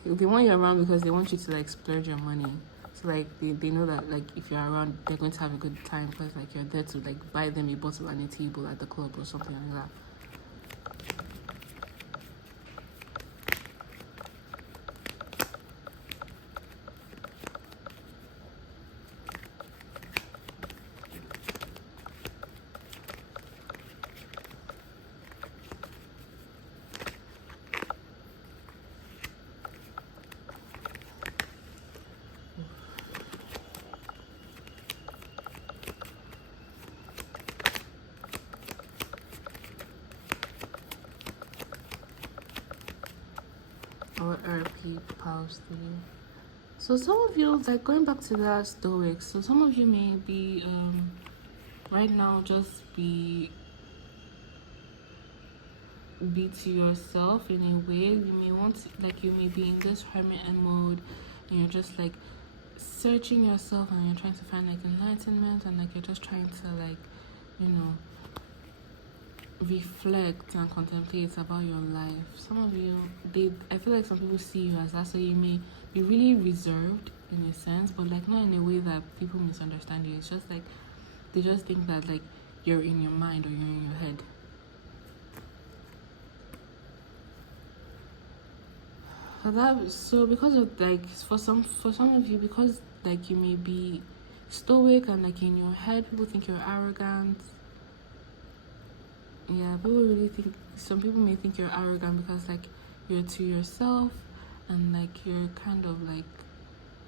they want you around because they want you to like splurge your money. So like they know that like if you're around, they're going to have a good time because like you're there to like buy them a bottle and a table at the club or something like that. Or RP pals to you. So some of you, like going back to that stoic, so some of you may be right now just be to yourself in a way. You may want to, like you may be in this hermit mode and you're just like searching yourself and you're trying to find like enlightenment and like you're just trying to like, you know, reflect and contemplate about your life. Some of you, I feel like some people see you as that, so you may be really reserved in a sense, but like not in a way that people misunderstand you. It's just like they just think that like you're in your mind or you're in your head. So because of like for some of you, because like you may be stoic and like in your head people think you're arrogant. Yeah, people really think, some people may think you're arrogant because like you're to yourself and like you're kind of like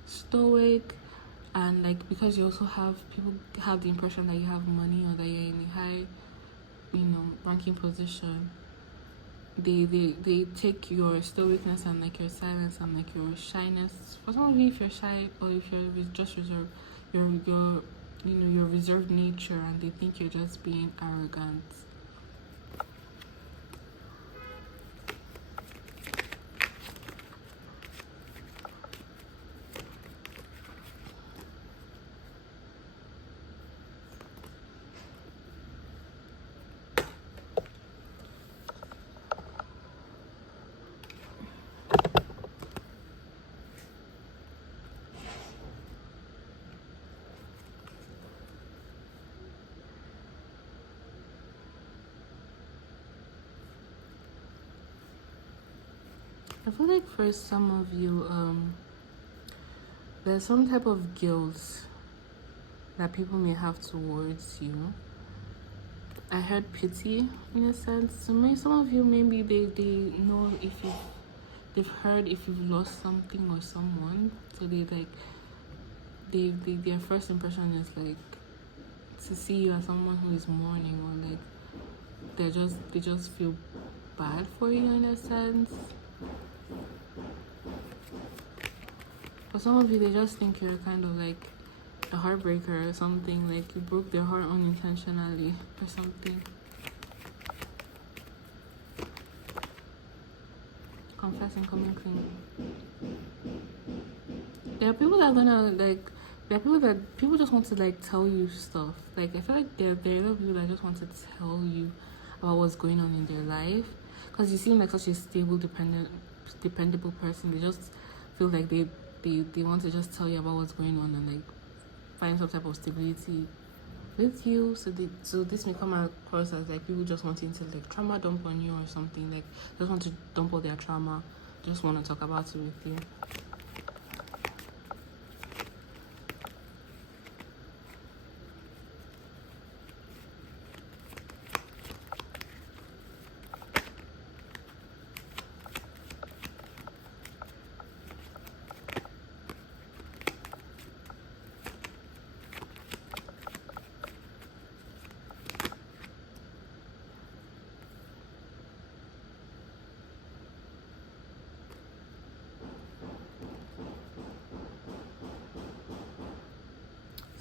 stoic, and like because you also people have the impression that you have money or that you're in a high, you know, ranking position. They take your stoicness and like your silence and like your shyness. For some of you, if you're shy or if you're just reserved, your you know, your reserved nature, and they think you're just being arrogant. I feel like for some of you, there's some type of guilt that people may have towards you. I heard pity in a sense. So maybe some of you, maybe they know if they've heard if you've lost something or someone. So they like their first impression is like to see you as someone who is mourning, or like they just feel bad for you in a sense. For some of you, they just think you're kind of like a heartbreaker or something, like you broke their heart unintentionally or something. Confessing, coming clean. There are people that are gonna like. There are people that people just want to like tell you stuff. Like I feel like there are a lot of people that just want to tell you about what's going on in their life, because you seem like such a stable, dependable person. They just feel like they want to just tell you about what's going on and like find some type of stability with you. So this may come across as like people just wanting to like trauma dump on you or something, like just want to dump all their trauma, just want to talk about it with you.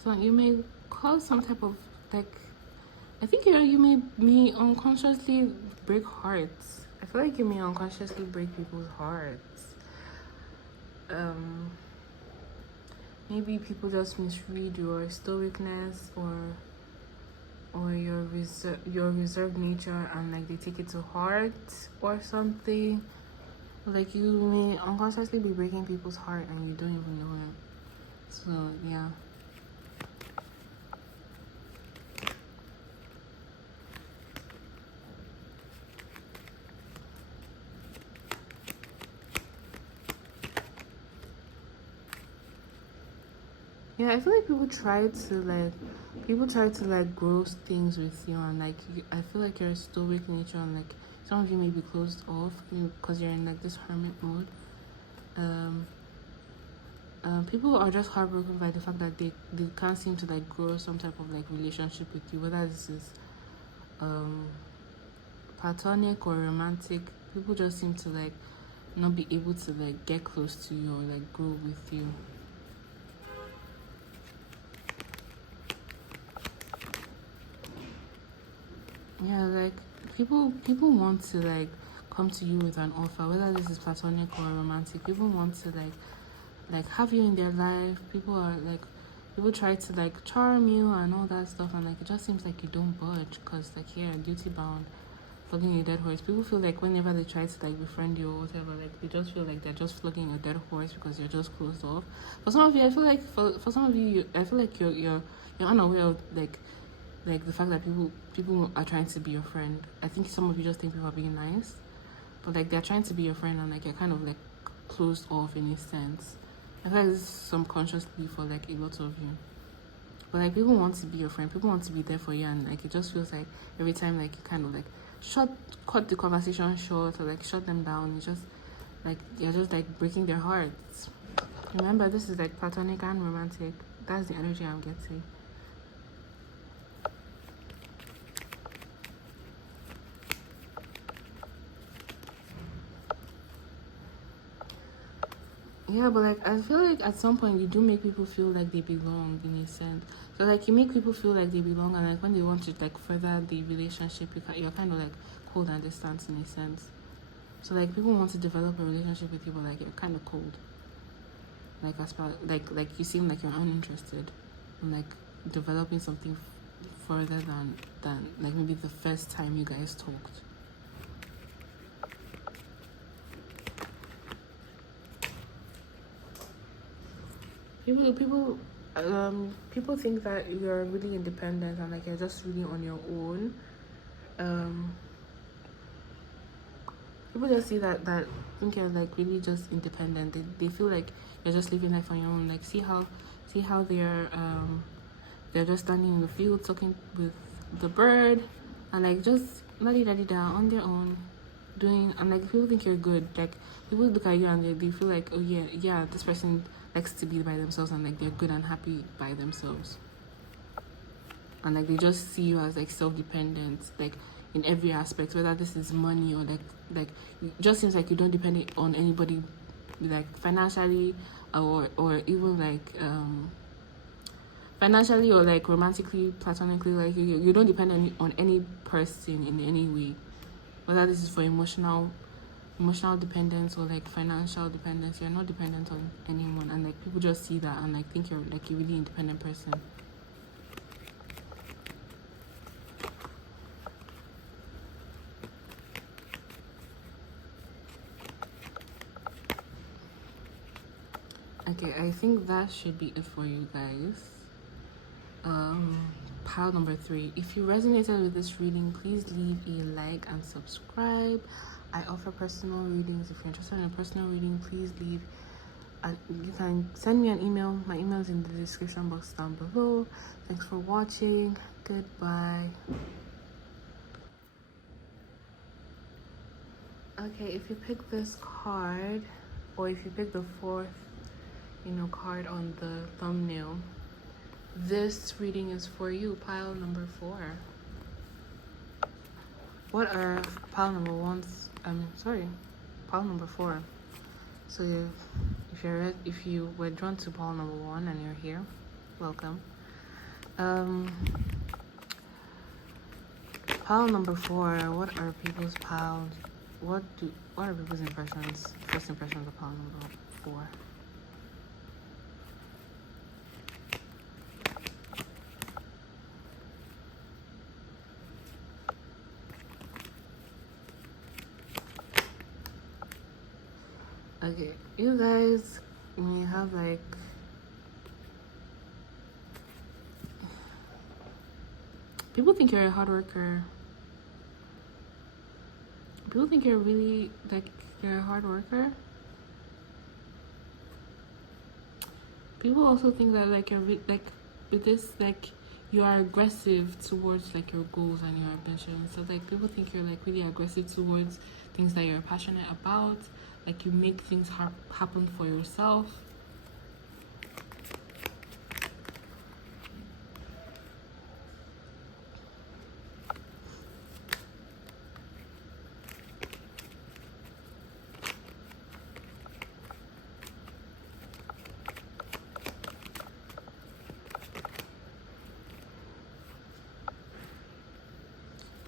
So you may cause some type of like, I think you may unconsciously break hearts. I feel like you may unconsciously break people's hearts. Maybe people just misread your stoicness or your reserved nature, and like they take it to heart or something. Like, you may unconsciously be breaking people's heart and you don't even know it. So, yeah. Yeah, I feel like people try to like grow things with you, and like I feel like you're a stoic nature, and like some of you may be closed off because you're in like this hermit mode. Um, People are just heartbroken by the fact that they can't seem to like grow some type of like relationship with you, whether this is um platonic or romantic. People just seem to like not be able to like get close to you or like grow with you. Yeah, like people want to like come to you with an offer, whether this is platonic or romantic. People want to like have you in their life. People try to like charm you and all that stuff, and like it just seems like you don't budge because like you're duty bound, flogging a dead horse. People feel like whenever they try to like befriend you or whatever, like they just feel like they're just flogging a dead horse because you're just closed off. For some of you, I feel like for some of you, I feel like you're unaware of like the fact that people are trying to be your friend. I think some of you just think people are being nice, but like they're trying to be your friend, and like you're kind of like closed off in a sense. I feel like this is subconsciously for like a lot of you. But like people want to be your friend, people want to be there for you, and like it just feels like every time like you kind of like cut the conversation short or like shut them down, you just like you're just like breaking their hearts. Remember, this is like platonic and romantic. That's the energy I'm getting. Yeah, but like I feel like at some point you do make people feel like they belong in a sense. So like you make people feel like they belong, and like when they want to like further the relationship, you're kind of like cold and distant in a sense. So like people want to develop a relationship with you, but like you're kind of cold. Like as far like you seem like you're uninterested in like developing something further than like maybe the first time you guys talked. People think that you're really independent and like you're just really on your own. People just see that think you're like really just independent. They feel like you're just living life on your own. Like see how they're just standing in the field talking with the bird, and like just la da da on their own doing, and like people think you're good. Like people look at you and they feel like, oh yeah, this person likes to be by themselves, and like they're good and happy by themselves, and like they just see you as like self-dependent, like in every aspect, whether this is money or like it just seems like you don't depend on anybody, like financially or even like financially or like romantically, platonically. Like you don't depend on any person in any way, whether this is for emotional dependence or like financial dependence. You're not dependent on anyone, and like people just see that and like think you're like a really independent person. Okay, I think that should be it for you guys. Pile number 3. If you resonated with this reading, please leave a like and subscribe. I offer personal readings. If you're interested in a personal reading, please leave. You can send me an email. My email is in the description box down below. Thanks for watching. Goodbye. Okay, if you pick this card, or if you pick the 4th, card on the thumbnail, this reading is for you. Pile number 4. What are pile number 1's? Pile number 4. So if you were drawn to pile number 1 and you're here, welcome. Pile number 4. What are people's piles? What are people's impressions? First impressions of pile number 4. Okay, you guys may have like people think you're a hard worker. People think you're really like you're a hard worker. People also think that like you're like with this like you are aggressive towards like your goals and your ambitions. So like people think you're like really aggressive towards things that you're passionate about. Like you make things happen for yourself.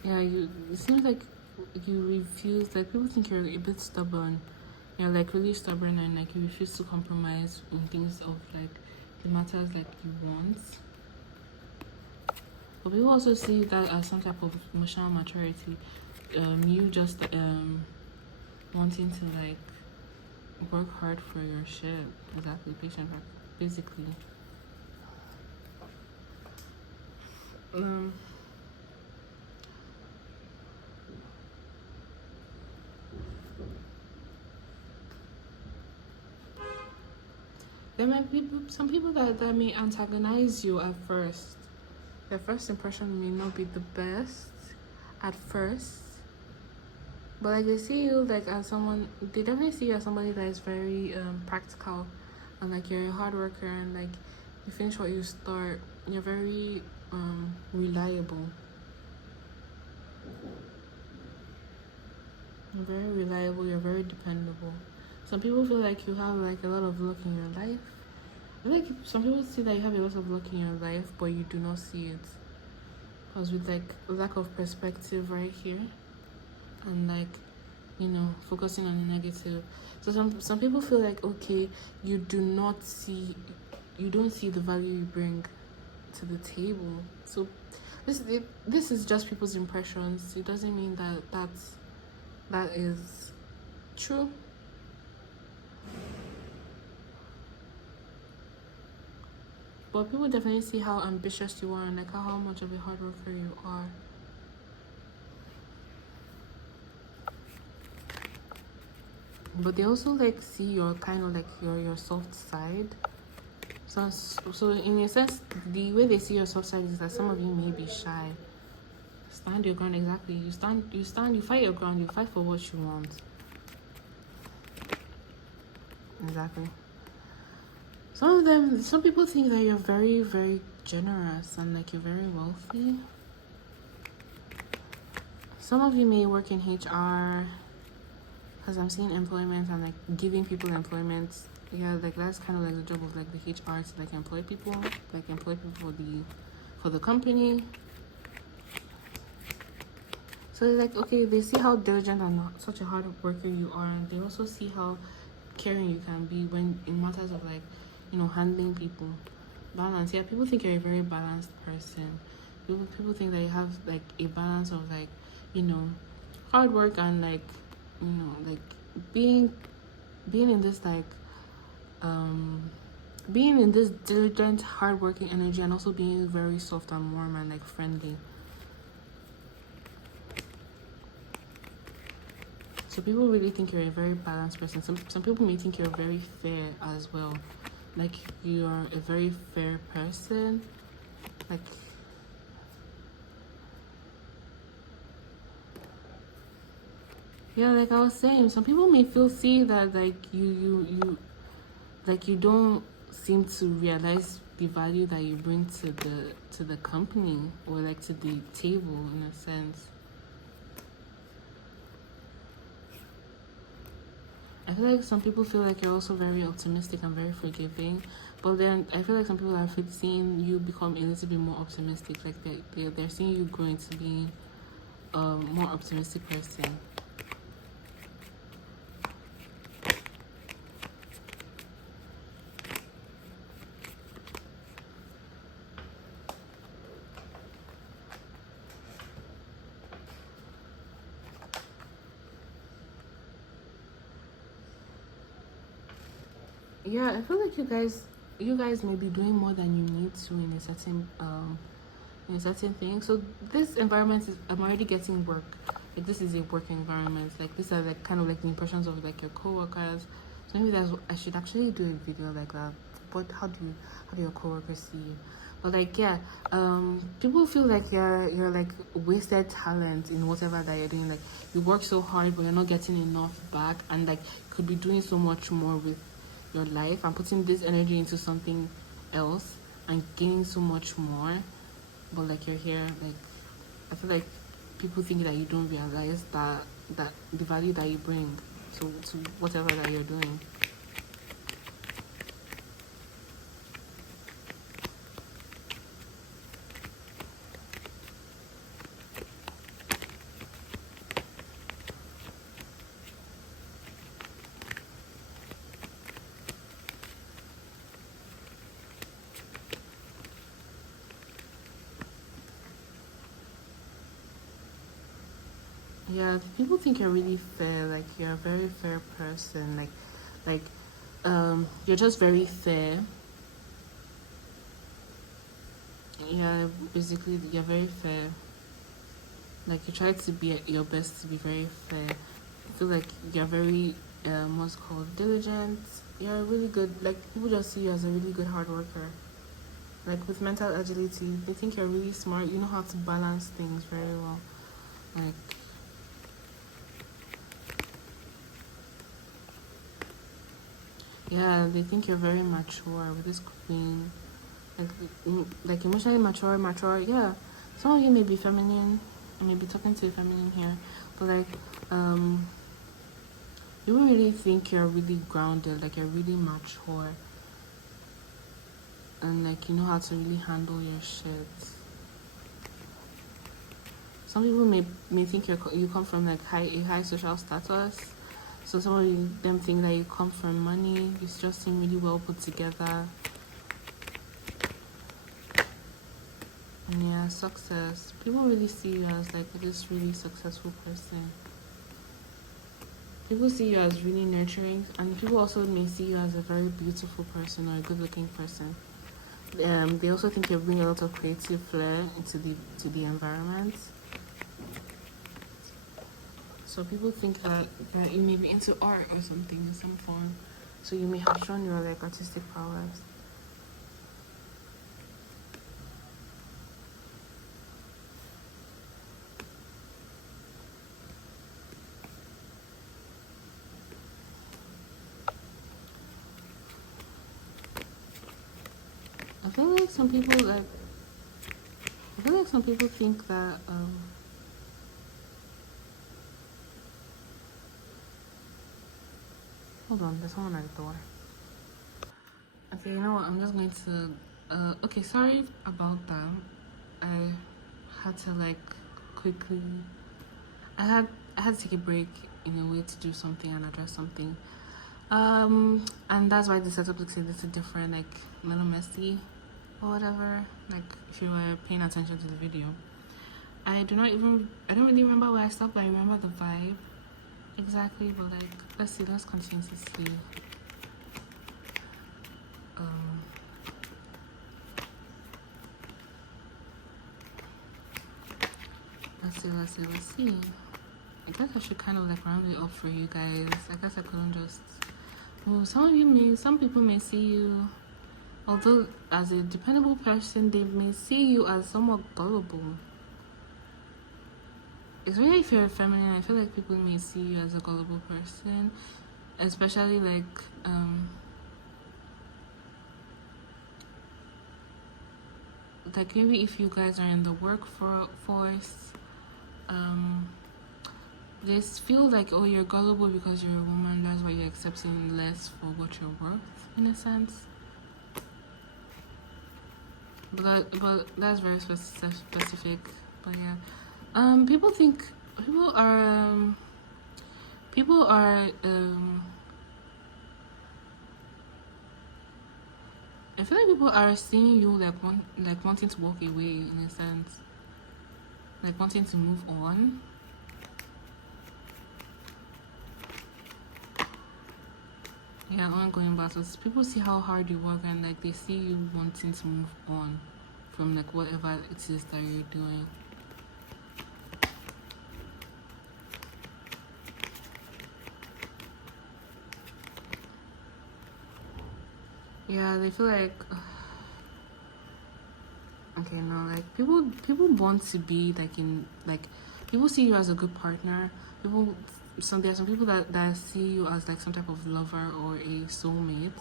Yeah, it seems like you refuse. Like people think you're a bit stubborn. You're like really stubborn and like you refuse to compromise on things of like the matters like you want. But people also see that as some type of emotional maturity. You just wanting to like work hard for your shit. Exactly, patient, basically. There might be some people that may antagonize you at first. Their first impression may not be the best at first. But like they see you like as someone, they definitely see you as somebody that is very practical, and like you're a hard worker, and like you finish what you start. You're very reliable. You're very reliable. You're very dependable. Some people feel like you have like a lot of luck in your life. I feel like some people see that you have a lot of luck in your life, but you do not see it. Because with like lack of perspective right here, and like focusing on the negative. So some people feel like okay, you don't see the value you bring to the table. So this is just people's impressions. It doesn't mean that is true. But people definitely see how ambitious you are and like how much of a hard worker you are. But they also like see your kind of like your soft side. So in a sense, the way they see your soft side is that some of you may be shy. Stand your ground. Exactly. You fight your ground. You fight for what you want. Exactly. Some people think that you're very, very generous and like you're very wealthy. Some of you may work in HR, because I'm seeing employment and like giving people employment. Yeah, like that's kind of like the job of like the HR to like employ people for the company. So like okay, they see how diligent and such a hard worker you are, and they also see how caring you can be when in matters of like handling people. Balance. Yeah, people think you're a very balanced person. People think that you have like a balance of like hard work and like like being in this like being in this diligent hardworking energy, and also being very soft and warm and like friendly. So people really think you're a very balanced person. Some people may think you're very fair as well, like you're a very fair person. Like yeah, like I was saying, some people may see that like you like you don't seem to realize the value that you bring to the company, or like to the table in a sense. I feel like some people feel like you're also very optimistic and very forgiving, but then I feel like some people are seeing you become a little bit more optimistic. Like they're seeing you grow into being a more optimistic person. Yeah, I feel like you guys may be doing more than you need to in a certain thing. So this environment is, I'm already getting work. Like this is a work environment. Like these are like kind of like the impressions of like your coworkers. So maybe I should actually do a video like that. But how do your coworkers see you? But like yeah, people feel like you're like wasted talent in whatever that you're doing. Like you work so hard but you're not getting enough back, and like could be doing so much more with your life and putting this energy into something else and gaining so much more, but like you're here, like I feel like people think that you don't realize that the value that you bring to whatever that you're doing. Yeah, people think you're really fair, like you're a very fair person, like you're just very fair. Yeah, basically you're very fair. Like you try to be your best to be very fair. I feel like you're very what's called diligent. You're really good. Like people just see you as a really good hard worker. Like with mental agility, they think you're really smart. You know how to balance things very well. Like yeah, they think you're very mature with this queen. Like like emotionally mature. Yeah, some of you may be feminine. I may be talking to a feminine here, but like you will really think you're really grounded. Like you're really mature, and like you know how to really handle your shit. Some people may think you come from like a high social status. So some of them think that you come from money. You just seem really well put together. And yeah, success. People really see you as like this really successful person. People see you as really nurturing, and people also may see you as a very beautiful person or a good-looking person. They also think you bring a lot of creative flair into the environment. So people think that you may be into art or something in some form. So you may have shown your like artistic powers. I feel like some people like I feel like some people think that hold on, there's someone at the door. Okay, you know what? I'm just going to. Okay, sorry about that. I had to like quickly. I had I had to take a break in a way to do something and address something. And that's why the setup looks a little different, like a little messy or whatever. Like if you were paying attention to the video, I don't really remember where I stopped, but I remember the vibe exactly. But like, let's continue to see. Um, let's see. I guess I should kind of like round it up for you guys. I guess I couldn't just. Well, some people may see you, although as a dependable person, they may see you as somewhat gullible. Especially if you're feminine, I feel like people may see you as a gullible person, especially like maybe if you guys are in the workforce, they feel like, oh, you're gullible because you're a woman, that's why you're accepting less for what you're worth in a sense. But that's very specific. But yeah, people are I feel like people are seeing you like wanting to walk away in a sense, like wanting to move on. Yeah, ongoing battles. People see how hard you work and like they see you wanting to move on from like whatever it is that you're doing. Yeah, they feel like okay, no, like people want to be like in like people see you as a good partner. People there are some people that see you as like some type of lover or a soulmate.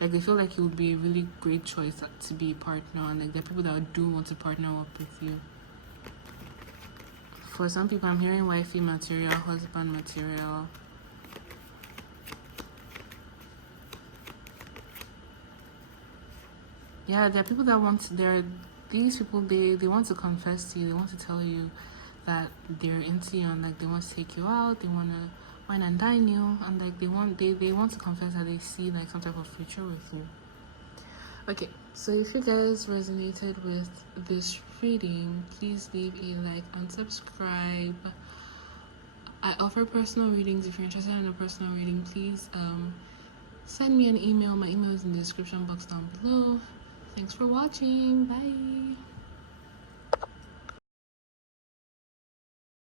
Like they feel like you would be a really great choice to be a partner, and like there are people that do want to partner up with you. For some people, I'm hearing wifey material, husband material. Yeah, there are people that want these people they want to confess to you, they want to tell you that they're into you and like they want to take you out, they want to wine and dine you, and like they want to confess that they see like some type of future with you. Okay, so if you guys resonated with this reading, please leave a like and subscribe. I offer personal readings. If you're interested in a personal reading, please send me an email. My email is in the description box down below. Thanks for watching. Bye.